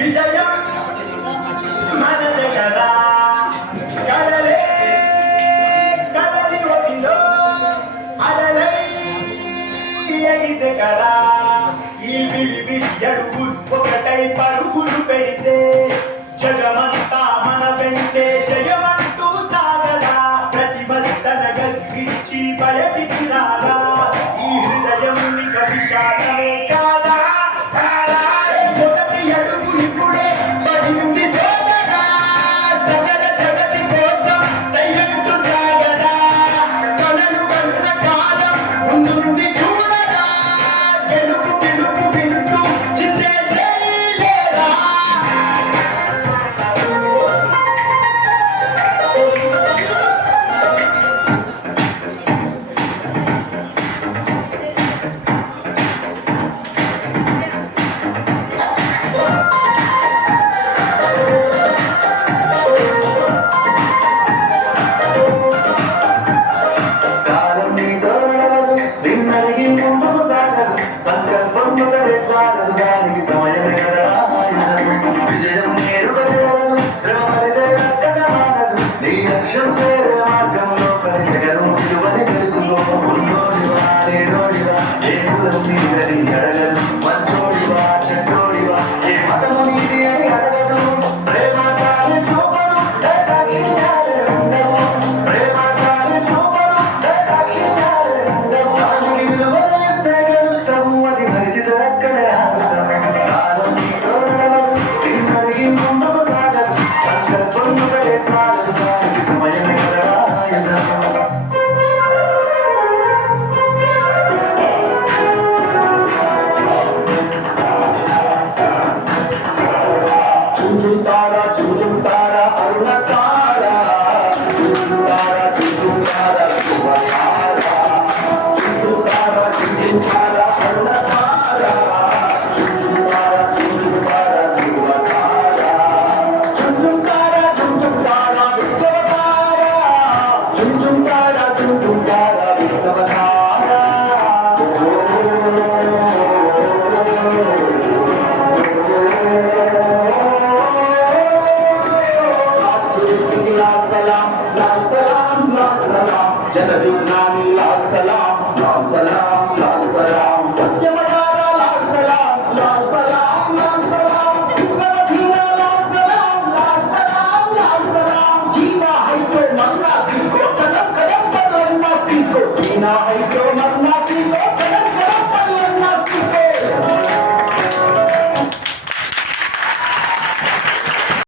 విజయం మనది కదా కలలే కలలి ఒడిలో అలలై ఎగిసె కదా ఈ విడి విడి పెడితే జగమంతా మన వెంటే జయమంటూ సాగదా ప్రతిబద్ధన గల్పించి బయటికి రాదా లక్ష్యం చేరే మార్గంలో పరిసెగడం విలువని తెలుసుకో ఉన్నోడివా లేనోడివా ఏ కులం నీదని అడగదు మంచోడివా చెడ్డోడివా ఏ మతము మంచిది అక్కడ তারা سلام لا سلام لا سلام. جنبي لا سلام لا سلام.